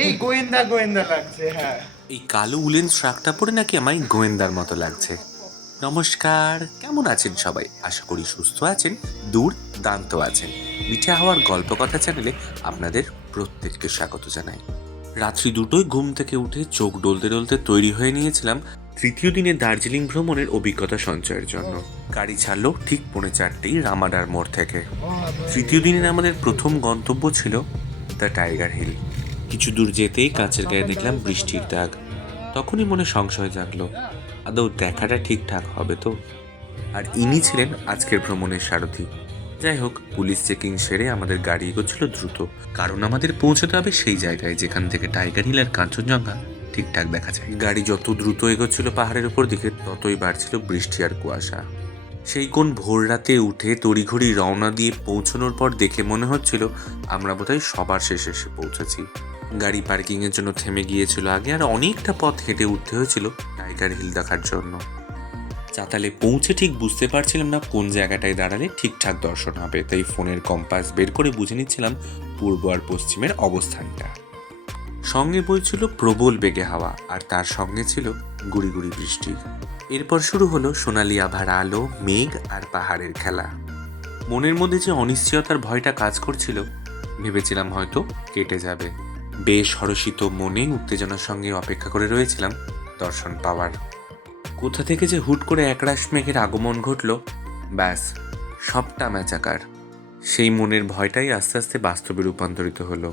এই গোয়েন্দা গোয়েন্দা লাগছে। হ্যাঁ, এই কালো উলেন শ্রাকটা পরে নাকি আমায় গোয়েন্দার মতো লাগছে। নমস্কার, কেমন আছেন সবাই? আশা করি সুস্থ আছেন, দুর্দান্ত আছেন। মিঠে হাওয়ার গল্প কথা চ্যানেলে আপনাদের প্রত্যেককে স্বাগত জানাই। রাত্রি দুটোয় ঘুম থেকে উঠে চোখ ডলতে ডলতে তৈরি হয়ে নিয়েছিলাম তৃতীয় দিনে দার্জিলিং ভ্রমণের অভিজ্ঞতা সঞ্চয়ের জন্য। গাড়ি ছাড়লো ঠিক 4:45 রামাডার মোড় থেকে। তৃতীয় দিনের আমাদের প্রথম গন্তব্য ছিল দ্য টাইগার হিল। কিছু দূর যেতেই কাঁচের গায়ে দেখলাম বৃষ্টির দাগ। তখনই মনে সংশয় জাগলো, আদৌ দেখাটা ঠিকঠাক হবে তো? আর ইনি ছিলেন আজকের ভ্রমণের সারথি। যাই হোক, পুলিশ চেকিং সেরে আমাদের গাড়ি এগোচ্ছিল দ্রুত, কারণ আমাদের পৌঁছতে হবে সেই জায়গায় যেখান থেকে টাইগার হিল আর কাঞ্চনজঙ্ঘা ঠিকঠাক দেখা যায়। গাড়ি যত দ্রুত এগোচ্ছিল পাহাড়ের উপর দিকে, ততই বাড়ছিল বৃষ্টি আর কুয়াশা। সেই কোন ভোর রাতে উঠে তড়িঘড়ি রওনা দিয়ে পৌঁছানোর পর দেখে মনে হচ্ছিল আমরা বোধহয় সবার শেষে এসে পৌঁছেছি। গাড়ি পার্কিংয়ের জন্য থেমে গিয়েছিল আগে, আর অনেকটা পথ হেঁটে উঠতে হয়েছিল টাইগার হিল দেখার জন্য। চাতালে পৌঁছে ঠিক বুঝতে পারছিলাম না কোন জায়গাটায় দাঁড়ালে ঠিকঠাক দর্শন হবে, তাই ফোনের কম্পাস বের করে বুঝে নিচ্ছিলাম পূর্ব আর পশ্চিমের অবস্থানটা। সঙ্গে বইছিল প্রবল বেগে হাওয়া, আর তার সঙ্গে ছিল গুড়ি গুড়ি বৃষ্টি। এরপর শুরু হলো সোনালি আভার আলো, মেঘ আর পাহাড়ের খেলা। মনের মধ্যে যে অনিশ্চয়তার ভয়টা কাজ করছিল, ভেবেছিলাম হয়তো কেটে যাবে। বেশ হরষিত মনে উত্তেজনার সঙ্গে অপেক্ষা করে রয়েছিলাম দর্শন পাওয়ার। কোথা থেকে যে হুট করে একরাশ মেঘের আগমন ঘটল, ব্যাস সবটা ম্যাচাকার। সেই মনের ভয়টাই আস্তে আস্তে বাস্তবে রূপান্তরিত হলো।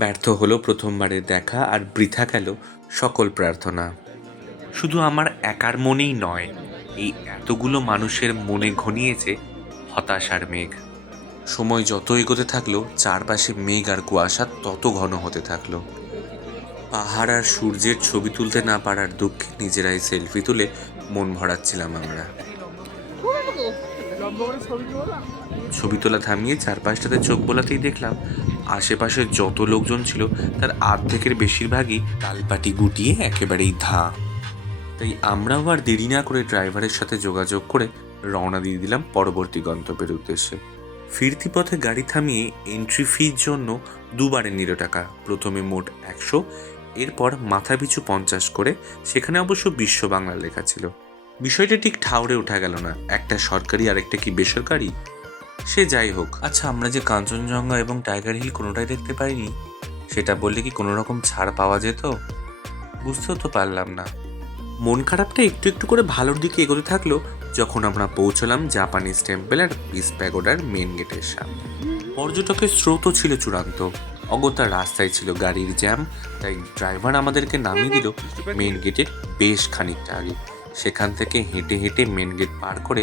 ব্যর্থ হলো প্রথমবারের দেখা, আর বৃথা গেল সকল প্রার্থনা। শুধু আমার একার মনেই নয়, এই এতগুলো মানুষের মনে ঘনিয়েছে হতাশার মেঘ। সময় যত এগোতে থাকলো, চারপাশে মেঘ আর কুয়াশা তত ঘন হতে থাকলো। পাহাড় আর সূর্যের ছবি তুলতে না পারার দুঃখে নিজেরাই সেলফি তুলে মন ভরাচ্ছিলাম আমরা। ছবি তোলা থামিয়ে চারপাশটাতে চোখ বোলাতেই দেখলাম আশেপাশে যত লোকজন ছিল তার অর্ধেকের বেশিরভাগই তালপাটি গুটিয়ে একেবারেই ধা। তাই আমরাও আর দেরি না করে ড্রাইভারের সাথে যোগাযোগ করে রওনা দিয়ে দিলাম পরবর্তী গন্তব্যের উদ্দেশ্যে। ফিরতি পথে গাড়ি থামিয়ে এন্ট্রি ফির জন্য দুবারে নিল টাকা। প্রথমে মোট 100, এরপর মাথাপিছু 50 করে। সেখানে অবশ্য বিশ্ব বাংলা লেখা ছিল। বিষয়টা ঠিক ঠাউরে ওঠা গেল না, একটা সরকারি আর একটা কি বেসরকারি। সে যাই হোক, আচ্ছা আমরা যে কাঞ্চনজঙ্ঘা এবং টাইগার হিল কোনোটাই দেখতে পাইনি, সেটা বললে কি কোনো রকম ছাড় পাওয়া যেত? বুঝতেও তো পারলাম না। মন খারাপটা একটু একটু করে ভালোর দিকে এগোতে থাকলো যখন আমরা পৌঁছলাম জাপানিজ টেম্পল আর পিস প্যাগোডার মেন গেটের সামনে। পর্যটকের স্রোতও ছিল চূড়ান্ত। অগত্যা রাস্তায় ছিল গাড়ির জ্যাম, তাই ড্রাইভার আমাদেরকে নামিয়ে দিল মেন গেটের বেশ খানিকটা আগে। সেখান থেকে হেঁটে হেঁটে মেন গেট পার করে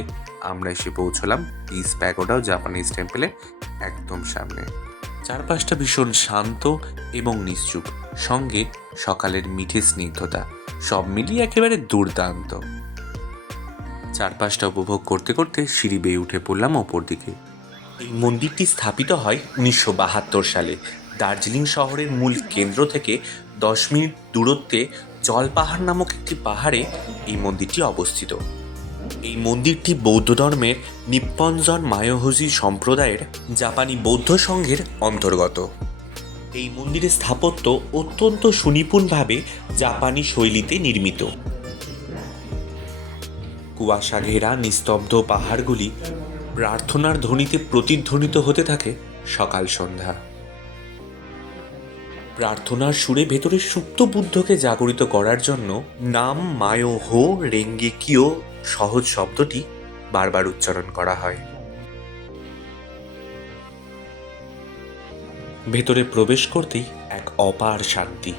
আমরা এসে পৌঁছলাম পিস প্যাগোডা ও জাপানিজ টেম্পলের একদম সামনে। চারপাশটা ভীষণ শান্ত এবং নিশ্চুপ, সঙ্গে সকালের মিঠে স্নিগ্ধতা, সব মিলিয়ে একেবারে দুর্দান্ত। চারপাশটা উপভোগ করতে করতে সিঁড়ি বেয়ে উঠে পড়লাম ওপর দিকে। এই মন্দিরটি স্থাপিত হয় 1972 সালে। দার্জিলিং শহরের মূল কেন্দ্র থেকে 10 মিনিট দূরত্বে জলপাহাড় নামক একটি পাহাড়ে এই মন্দিরটি অবস্থিত। এই মন্দিরটি বৌদ্ধ ধর্মের নিপ্পনজন মায়োহোজি সম্প্রদায়ের জাপানি বৌদ্ধ সংঘের অন্তর্গত। এই মন্দিরের স্থাপত্য অত্যন্ত সুনিপুণভাবে জাপানি শৈলীতে নির্মিত। কুয়াশা ঘেরা নিস্তব্ধ পাহাড়গুলি প্রার্থনার ধ্বনিতে প্রতিধ্বনিত হতে থাকে সকাল সন্ধ্যা। প্রার্থনার সুরে ভেতরে সুপ্ত বুদ্ধকে জাগরিত করার জন্য নাম মায়ো হো রেঙ্গে কিও সহজ শব্দটি বারবার উচ্চারণ করা হয়। ভেতরে প্রবেশ করতেই এক অপার শান্তি।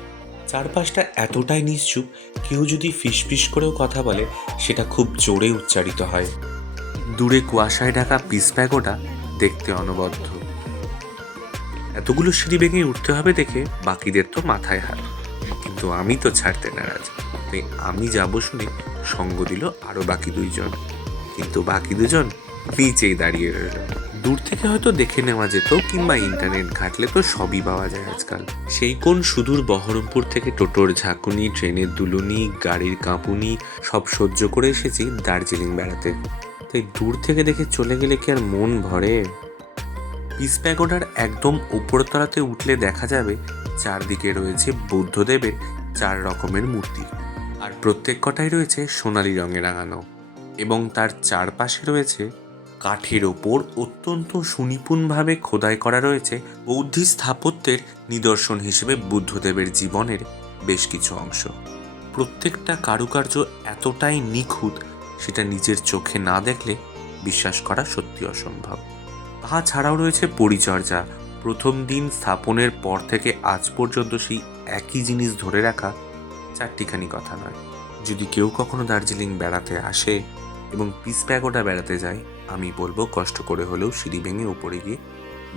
চারপাশটা এতটাই নিশ্চুপ, কেউ যদি ফিসফিস করেও কথা বলে সেটা খুব জোরে উচ্চারিত হয়। দূরে কুয়াশায় ঢাকা পিস প্যাগোডা দেখতে অনবদ্য। এতগুলো সিঁড়ি ভেঙে উঠতে হবে দেখে বাকিদের তো মাথায় হাত, কিন্তু আমি তো ছাড়তে নারাজ। তাই আমি যাব শুনে সঙ্গ দিল আরো বাকি দুইজন, কিন্তু বাকি দুজন নিচেই দাঁড়িয়ে রইল। দূর থেকে হয়তো দেখে নেওয়া যেত, কিংবা ইন্টারনেট ঘাটলে তো সবই পাওয়া যায় আজকাল। সেই কোন সুদূর বহরমপুর থেকে টোটোর ঝাঁকুনি, ট্রেনের দুলুনি, গাড়ির কাঁপুনি সব সহ্য করে এসেছি দার্জিলিং বেড়াতে। তাই দূর থেকে দেখে চলে গেলে কি আর মন ভরে? পিস প্যাগোডার একদম উপরতলাতে উঠলে দেখা যাবে চারদিকে রয়েছে বুদ্ধদেবের 4 রকমের মূর্তি, আর প্রত্যেক কটাই রয়েছে সোনালী রঙে রাঙানো, এবং তার চারপাশে রয়েছে কাঠের ওপর অত্যন্ত সুনিপুণভাবে খোদাই করা রয়েছে বৌদ্ধ স্থাপত্যের নিদর্শন হিসেবে বুদ্ধদেবের জীবনের বেশ কিছু অংশ। প্রত্যেকটা কারুকার্য এতটাই নিখুঁত, সেটা নিজের চোখে না দেখলে বিশ্বাস করা সত্যি অসম্ভব। তাছাড়াও রয়েছে পরিচর্যা। প্রথম দিন স্থাপনের পর থেকে আজ পর্যন্ত সেই একই জিনিস ধরে রাখা 4টিখানি কথা নয়। যদি কেউ কখনো দার্জিলিং বেড়াতে আসে এবং পিস প্যাগোডা বেড়াতে যায়, আমি বলবো কষ্ট করে হলেও সিঁড়ি ভেঙে উপরে গিয়ে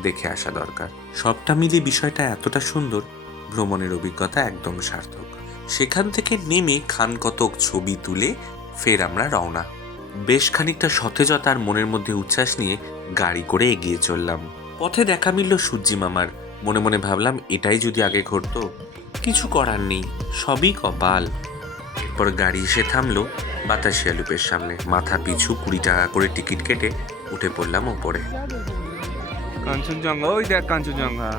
দেখে আসা দরকার। সবটা মিলিয়ে বিষয়টা এতটা সুন্দর, ভ্রমণের অভিজ্ঞতা একদম সার্থক। সেখান থেকে নেমে খান কতক ছবি তুলে ফের আমরা রওনা। বেশ খানিকটা সতেজতার মনের মধ্যে উচ্ছ্বাস নিয়ে গাড়ি করে এগিয়ে চললাম। পথে দেখা মিলল সূর্যি মামার। মনে মনে ভাবলাম, এটাই যদি আগে ঘটতো। কিছু করার নেই, সবই কপাল। এরপর গাড়ি এসে থামলো বাতাসিয়া লুপের সামনে। মাথা পিছু 20 টাকা করে টিকিট কেটে উঠে পড়লাম ওপরে। কাঞ্চনজঙ্ঘা, ওই দেখ কাঞ্চনজঙ্ঘা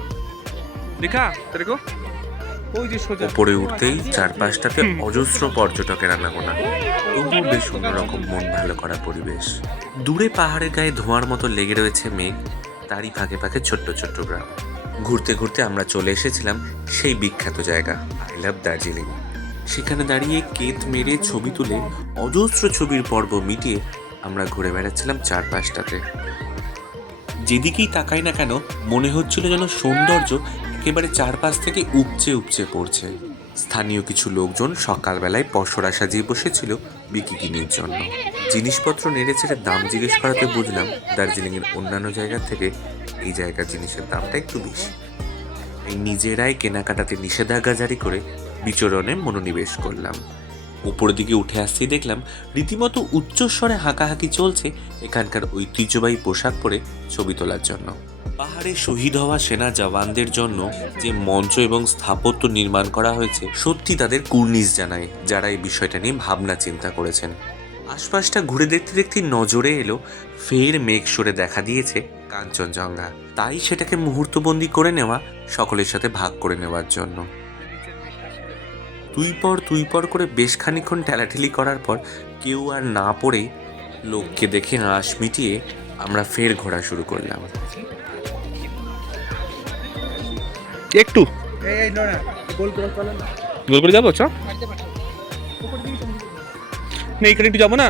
দেখা তেরেকো, ওই যে সোজা ওপরে উঠতেই চারপাশটাতে অজস্র পর্যটকের আনাগোনা, তবুও বেশ অন্যরকম মন ভালো করা পরিবেশ। দূরে পাহাড়ের গায়ে ধোঁয়ার মতো লেগে রয়েছে মেঘ, তারই ফাঁকে ফাঁকে ছোট্ট ছোট্ট গ্রাম। ঘুরতে ঘুরতে আমরা চলে এসেছিলাম সেই বিখ্যাত জায়গা আই লাভ দার্জিলিং। সেখানে দাঁড়িয়ে কেত মেরে ছবি তুলে অজস্র ছবির পর্ব মিটিয়ে আমরা ঘুরে বেড়াচ্ছিলাম চারপাশটাতে। যেদিকেই তাকাই না কেন মনে হচ্ছিল যেন সৌন্দর্য একেবারে চারপাশ থেকে উপচে উপচে পড়ছে। স্থানীয় কিছু লোকজন সকালবেলায় পসরা সাজিয়ে বসেছিল বিকিনির জন্য। জিনিসপত্র নেড়ে ছেড়ে দাম জিজ্ঞেস করাতে বুঝলাম দার্জিলিংয়ের অন্যান্য জায়গা থেকে এই জায়গার জিনিসের দামটা একটু বেশি। এই নিজেরাই কেনাকাটাতে নিষেধাজ্ঞা জারি করে বিচরণে মনোনিবেশ করলাম। উপরের দিকে উঠে আসতেই দেখলাম রীতিমতো উচ্চস্বরে হাঁকাহাঁকি চলছে এখানকার ঐতিহ্যবাহী পোশাক পরে ছবি তোলার জন্য। পাহাড়ে শহীদ হওয়া সেনা জওয়ানদের জন্য যে মঞ্চ এবং স্থাপত্য নির্মাণ করা হয়েছে, সত্যি তাদের কুর্নিশ জানায় যারা এই বিষয়টা নিয়ে ভাবনা চিন্তা করেছেন। আশপাশটা ঘুরে দেখতে দেখতে নজরে এলো ফের মেঘ সরে দেখা দিয়েছে কাঞ্চনজঙ্ঘা। তাই সেটাকে মুহূর্তবন্দি করে নেওয়া, সকলের সাথে ভাগ করে নেওয়ার জন্য। তুই পর করে বেশ খানিক্ষণ ঠেলাঠেলি করার পর কেউ আর না পড়েই লোককে দেখে আঁশ মিটিয়ে আমরা ফের ঘোরা শুরু করলাম। একটু এই নোরা গোল করে চলে না। গোল করে যাবো, চ না এখানে একটু যাবো না।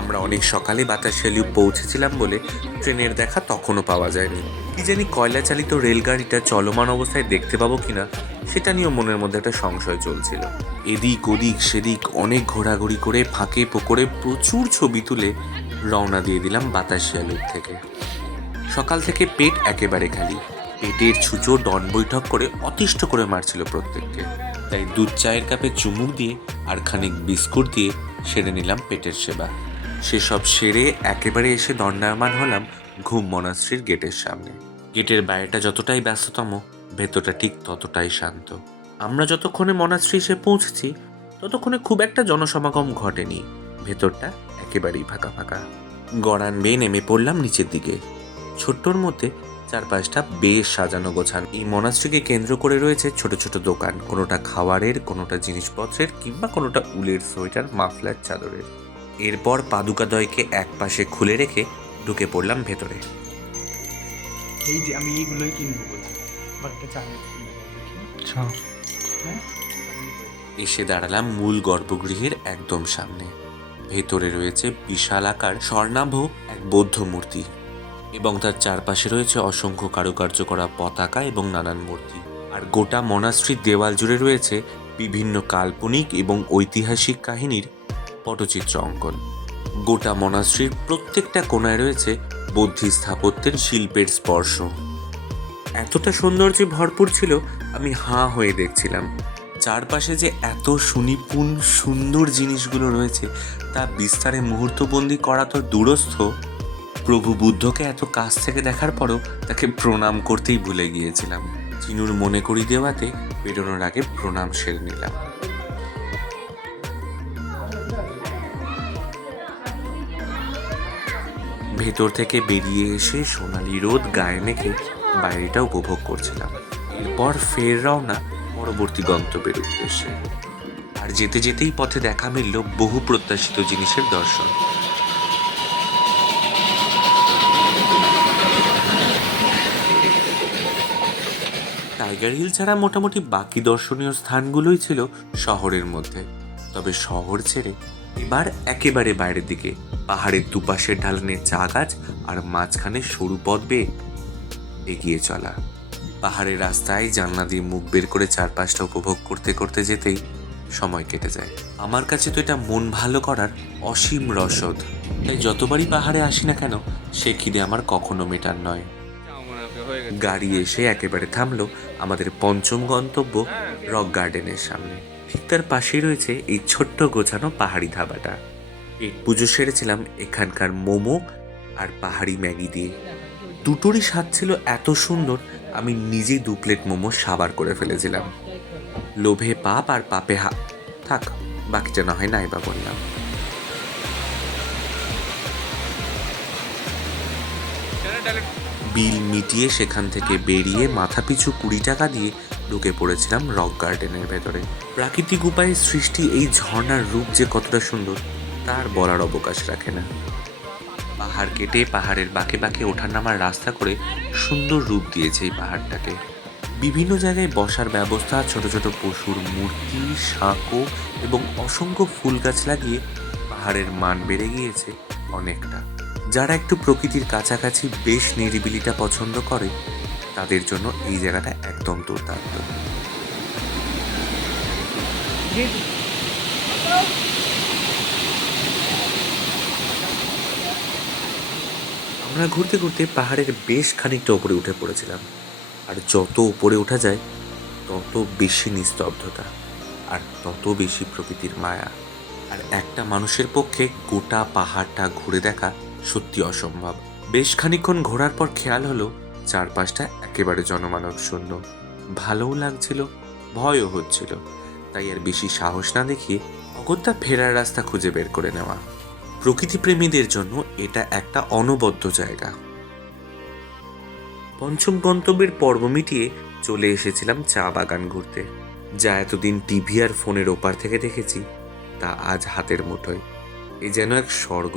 আমরা অনেক সকালে বাতাসিয়া লুপ পৌঁছেছিলাম বলে ট্রেনের দেখা তখনও পাওয়া যায়নি। কি জানি কয়লা চালিত রেলগাড়িটা চলমান অবস্থায় দেখতে পাবো কিনা সেটা নিয়েও মনের মধ্যে একটা সংশয় চলছিল। এদিক ওদিক সেদিক অনেক ঘোরাঘুরি করে ফাঁকে পোকরে প্রচুর ছবি তুলে রওনা দিয়ে দিলাম বাতাসিয়া লুপ থেকে। সকাল থেকে পেট একেবারে খালি। পেটের ছুঁচো ডন বৈঠক করে অতিষ্ঠ করে মারছিল প্রত্যেককে। তাই দুধ চায়ের কাপে চুমুক দিয়ে আর খানিক বিস্কুট দিয়ে সেরে নিলাম পেটের সেবা। সেসব সেরে একেবারে এসে দণ্ডায়মান হলাম ঘুম মনাস্ট্রির গেটের সামনে। গেটের বাইরেটা যতটাই ব্যস্ততম, ভেতরটা ঠিক ততটাই শান্ত। আমরা যতক্ষণে মনাস্ট্রি এসে পৌঁছেছি ততক্ষণে খুব একটা জনসমাগম ঘটেনি। ভেতরটা একেবারেই ফাঁকা ফাঁকা। গড়ান বেয়ে নেমে পড়লাম নিচের দিকে। ছোট্টর মধ্যে চারপাশটা বেশ সাজানো গোছানো। এই মনাস্ট্রিকে কেন্দ্র করে রয়েছে ছোট ছোট দোকান, কোনোটা খাবারের, কোনোটা জিনিসপত্রের, কিংবা কোনোটা উলের সোয়েটার, মাফলার, চাদরের। এরপর পাদুকাদ্বয়কে এক পাশে খুলে রেখে ঢুকে পড়লাম ভেতরে। এই যে আমি এইগুলোই কিনবো বলছি, আমার একটা চা এসে দাঁড়ালাম মূল গর্ভগৃহের একদম সামনে। ভেতরে রয়েছে বিশাল আকার স্বর্ণাভ এক বৌদ্ধ মূর্তি এবং তার চারপাশে রয়েছে অসংখ্য কারুকার্য করা পতাকা এবং নানান মূর্তি। আর গোটা মনাস্ট্রির দেওয়াল জুড়ে রয়েছে বিভিন্ন কাল্পনিক এবং ঐতিহাসিক কাহিনীর পটচিত্র অঙ্কন। গোটা মনাস্ট্রির প্রত্যেকটা কোণায় রয়েছে বৌদ্ধ স্থাপত্যের শিল্পের স্পর্শ। এতটা সৌন্দর্যে ভরপুর ছিল, আমি হাঁ হয়ে দেখছিলাম। চারপাশে যে এত সুনিপুণ সুন্দর জিনিসগুলো রয়েছে তা বিস্তারে মুহূর্তবন্দি করা তো দূরস্থ, প্রভু বুদ্ধকে এত কাছ থেকে দেখার পরও তাকে প্রণাম করতেই ভুলে গিয়েছিলাম। চিনুর মনে করি দেওয়াতে বেরোনোর আগে প্রণাম সেরে নিলাম। ভেতর থেকে বেরিয়ে এসে সোনালি রোদ গায়ে মেখে বাইরেটা উপভোগ করছিলাম। এরপর ফের রওনা পরবর্তী গন্তব্যের উদ্দেশ্যে। আর যেতে যেতেই পথে দেখা মিলল বহু প্রত্যাশিত জিনিসের দর্শন। টাইগার হিল ছাড়া মোটামুটি বাকি দর্শনীয় স্থানগুলোই ছিল শহরের মধ্যে। তবে শহর ছেড়ে এবার একেবারে বাইরের দিকে, পাহাড়ের দুপাশের ঢালানে চা গাছ আর মাঝখানে সরু পথ বেয়ে এগিয়ে চলা। পাহাড়ের রাস্তায় জানলা দিয়ে মুখ বের করে চারপাশটা উপভোগ করতে করতে যেতেই সময় কেটে যায়। আমার কাছে তো এটা মন ভালো করার অসীম রসদ। তাই যতবারই পাহাড়ে আসি না কেন, সে খিদে আমার কখনো মেটার নয়। গাড়ি এসে একেবারে থামলো আমাদের পঞ্চম গন্তব্য রক গার্ডেনের সামনে। ঠিক তার পাশেই রয়েছে এই ছোট্ট গোছানো পাহাড়ি ধাবাটা। পেট পুজো সেরেছিলাম এখানকার মোমো আর পাহাড়ি ম্যাগি দিয়ে। দুটোরই স্বাদ ছিল এত সুন্দর, আমি নিজেই 2 প্লেট মোমো সাবার করে ফেলেছিলাম। লোভে পাপ আর পাপে থাক, বাকিটা না হয় নাইবা বললাম। বিল মিটিয়ে সেখান থেকে বেরিয়ে মাথাপিছু 20 টাকা দিয়ে ঢুকে পড়েছিলাম রক গার্ডেনের ভেতরে। প্রাকৃতিক উপায়ে সৃষ্টি এই ঝর্ণার রূপ যে কতটা সুন্দর তার বলার অবকাশ রাখে না। পাহাড় কেটে পাহাড়ের বাঁকে বাঁকে ওঠার নামার রাস্তা করে সুন্দর রূপ দিয়েছে এই পাহাড়টাকে। বিভিন্ন জায়গায় বসার ব্যবস্থা, ছোট ছোট পশুর মূর্তি, সাঁকো এবং অসংখ্য ফুল গাছ লাগিয়ে পাহাড়ের মান বেড়ে গিয়েছে অনেকটা। যারা একটু প্রকৃতির কাছাকাছি বেশ নিরিবিলিটা পছন্দ করে তাদের জন্য এই জায়গাটা একদম দুর্দান্ত। আমরা ঘুরতে ঘুরতে পাহাড়ের বেশ খানিকটা উপরে উঠে পড়েছিলাম। আর যত উপরে ওঠা যায় তত বেশি নিস্তব্ধতা আর তত বেশি প্রকৃতির মায়া। আর একটা মানুষের পক্ষে গোটা পাহাড়টা ঘুরে দেখা সত্যি অসম্ভব। বেশ খানিকক্ষণ ঘোরার পর খেয়াল হলো চারপাশটা একেবারে জনমানব শূন্য। ভালোও লাগছিল, ভয়ও হচ্ছিল। তাই আর বেশি সাহস না দেখিয়ে অগত্যা ফেরার রাস্তা খুঁজে বের করে নেওয়া। প্রকৃতিপ্রেমীদের জন্য এটা একটা অনবদ্য জায়গা। পঞ্চম গন্তব্যের পর্ব মিটিয়ে চলে এসেছিলাম চা বাগান ঘুরতে। যা এতদিন টিভি আর ফোনের ওপার থেকে দেখেছি তা আজ হাতের মুঠোয়। এ যেন এক স্বর্গ।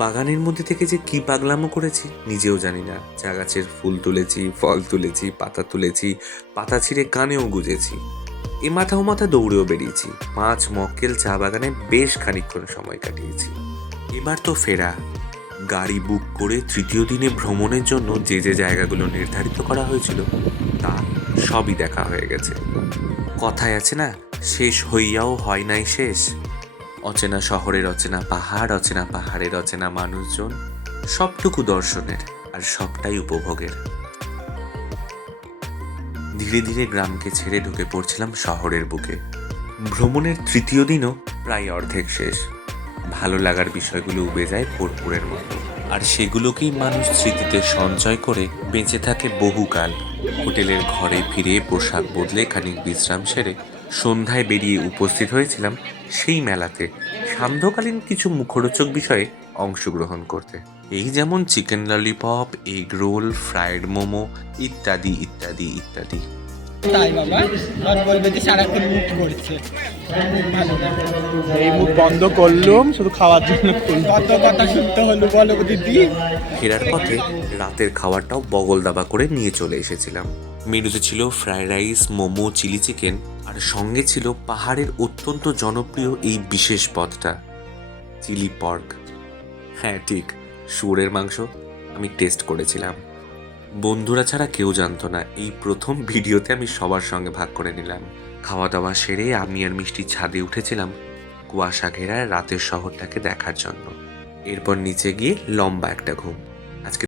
বাগানের মধ্যে থেকে যে কি পাগলামো করেছি নিজেও জানি না। চা গাছের ফুল তুলেছি, ফল তুলেছি, পাতা তুলেছি, পাতা ছিঁড়ে কানেও গুজেছি। এ মাথা ও মাথা দৌড়েও বেরিয়েছি। 5 মক্কেল চা বাগানে বেশ খানিকক্ষণ সময় কাটিয়েছি। এবার তো ফেরা। গাড়ি বুক করে তৃতীয় দিনে ভ্রমণের জন্য যে যে জায়গাগুলো নির্ধারিত করা হয়েছিল তা সবই দেখা হয়ে গেছে। কথায় আছে না, শেষ হইয়াও হয় নাই শেষ। অচেনা শহরের অচেনা পাহাড়, অচেনা পাহাড়ের অচেনা মানুষজন, সবটুকু দর্শনের আর সবটাই উপভোগের। ধীরে ধীরে গ্রামকে ছেড়ে ঢুকে পড়ছিলাম শহরের বুকে। ভ্রমণের তৃতীয় দিনও প্রায় অর্ধেক শেষ। ভালো লাগার বিষয়গুলো উবে যায় কর্পূরের মতো, আর সেগুলোকেই মানুষ স্মৃতিতে সঞ্চয় করে বেঁচে থাকে বহুকাল। হোটেলের ঘরে ফিরে পোশাক বদলে খানিক বিশ্রাম সেরে সন্ধ্যায় বেরিয়ে উপস্থিত হয়েছিলাম সেই মেলাতে সান্ধ্যকালীন কিছু মুখরোচক বিষয়ে অংশগ্রহণ করতে। এই যেমন chicken lollipop, egg roll, fried momo ইত্যাদি ইত্যাদি ইত্যাদি। তাই বাবা আর বলবে যে সারাক্ষণ মুখ করছে, ভালো না। এই মুখ বন্ধ করলাম শুধু খাওয়ার জন্য। কত কথা শুনতে হলো বলো দিদি। ফেরার পথে রাতের খাবারটাও বগল দাবা করে নিয়ে চলে এসেছিলাম। মেনুতে ছিল fried rice, momo, chilli chicken, আর সঙ্গে ছিল পাহাড়ের অত্যন্ত জনপ্রিয় এই বিশেষ পদটা, চিলি পর্ক। হ্যাঁ ঠিক, শুয়োরের মাংস আমি টেস্ট করেছিলাম। বন্ধুরা ছাড়া কেউ জানতো না। এই প্রথম ভিডিওতে আমি সবার সঙ্গে ভাগ করে নিলাম। খাওয়া দাওয়া সেরে আমি আর মিষ্টি ছাদে উঠেছিলাম কুয়াশা ঘেরা রাতের শহরটাকে দেখার জন্য। এরপর নিচে গিয়ে লম্বা একটা ঘুম। আজকে